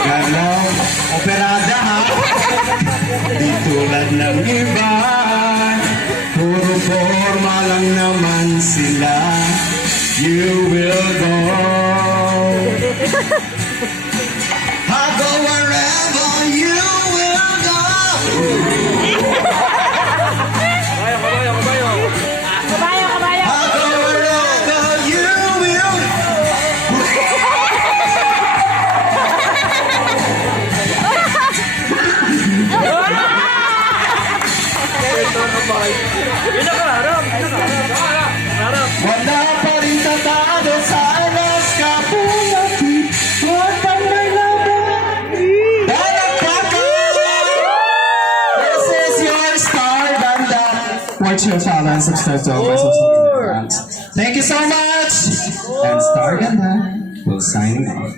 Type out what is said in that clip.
Galaw, operada ha. Di tulad ng iba, puro forma lang naman sila. You will go. I go wherever you will go. Kabayo, kabayo. I go wherever you will go. Wala pa rin tatalo sa alas kapulati. Huwag pang may laban. Palakpakan! This is your star banda. Watch your channel and subscribe to our social media accounts. Thank you so much. And Star Ganda will signing off.